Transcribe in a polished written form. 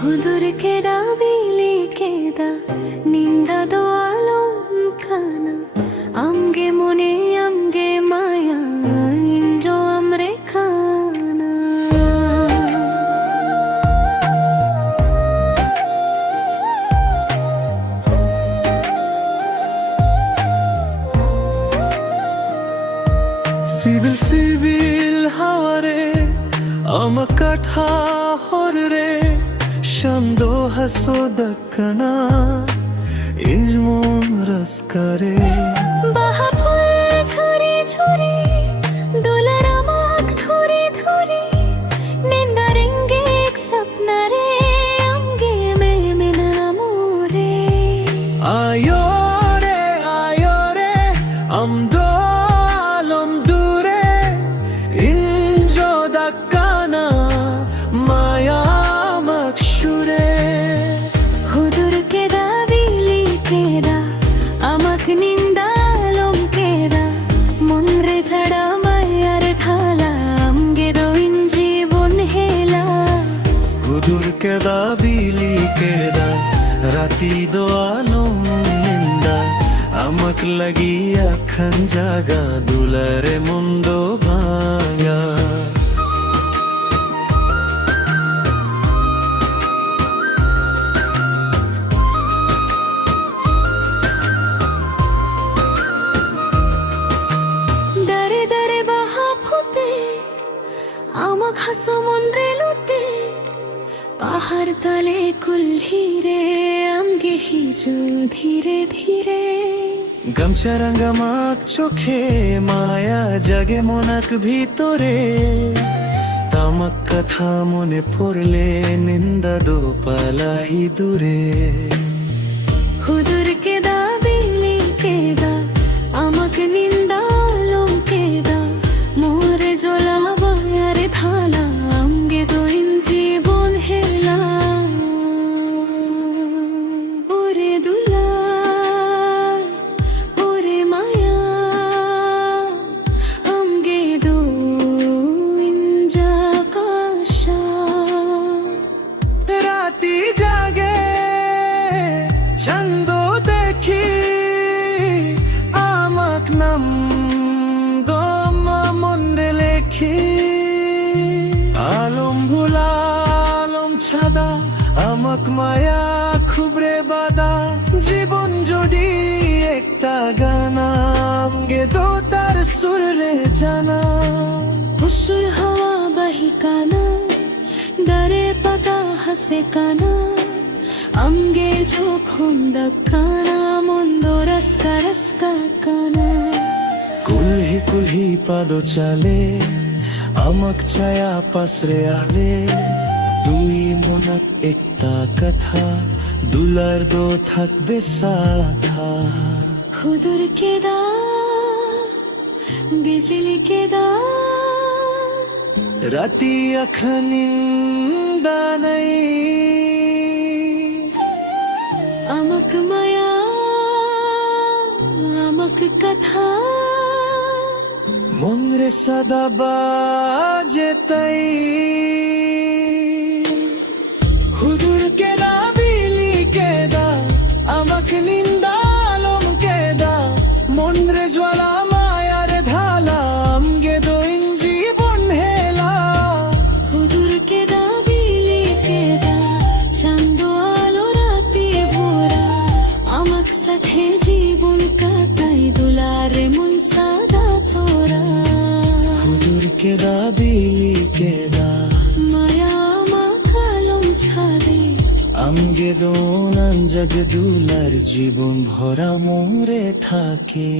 ಹುದುರಿಕೆದ ಬೀಳಿಕೆದ ನಿಂದದ আলমখানা আমগে মনে আমগে মায়া ইঞ্জো আমরে খানা সিবিল সিবিল হাওয়ারে আমকাঠা হররে শামদো হাসো দক্কনা ইজমন রসকরে বাহাফুল ঝরি ঝরি দোলার আমাক ধরি ধরি নিন্দা রেঙ্গে এক স্বপ্নরে আমগে মেনে নামরে আয়ো রে আমদো আলম দূরে ইঞ্জো দক্কনা মায়া মকশুরে ಹುದುರಿಕೆದ ಬೀಳಿಕೆದ আমাক নিন্দা আলমকেದ মনরে ছাড়া মায়ার থালা আমগে দইন জীবন হেলা হুদুর কেদা বিলি কেদা রাতি দো আলম নিন্দা আমাক লাগিয়া খান জাগা দুলারে মন্দ ভাঙা দরে দরে বাহা ফুটে আমাক হাসো মনরে লুটে পাহাড় তলে কুলহিরে আমগে হিজু ধীরে ধীরে গামছা রাঙ্গা মাক চোখে মায়া জাগে মনাক ভিতরে তামাক কথা মনে পড়লে নিন্দা দো পালাই দূরে ಹುದುರಿಕೆದ ಬೀಳಿಕೆದ আমাক নিন্দা আলমকেದ মোরে জ্বলা বায়ারে থালা আমগে দইন জীবন হেলা ওরে দুলার ওরে মায়া আমগে দইন জাকাশা রাতি জাগে ছন্দ দেখি আমাক নাম দম মন্দে লেখি আলম ভুলা আলম ছাদা আমাক মায়া খুবরে বাদা জীবন জড়ি একটা গানা আমগে দো তার সুর রে জানা হুসুর হাওয়া বাহিকানা দরে পাতা হাসে কানা আমগে ঝোখুম দক্কানা মন্দো রসকা রসকা কানা কুলহি কুলহি পাদো চালে আমাক ছায়া পাসরে আলে দুই মনাক একটা কথা দুলার দো থাকবে সাথা ಹುದುರಿಕೆದ ಬಿಸಿಲಿಕೆದ রাতি আখনিন্দা নাই আমাক মায়া আমাক কথা মন রে সদা বাজে তাই হুদুর কেদা বিলি কেদা আমাক নিন্দা আলম কেদা মন রে জ্বালা মায়ার ঢালা আমগে দইন জীবন হেলা ಹುದುರಿಕೆದ ಬೀಳಿಕೆದ ಚಂದ আলো রাতে ভোরা আমাক সাথে জীবন কাটাই দুলারে মন সাদা তোরা হুদুর কেদা বিলি কেদা মায়া আমাক আলম ছাড়ে আমগে দোনান জগ দুলার জীবন ভরা মোরে থাকে।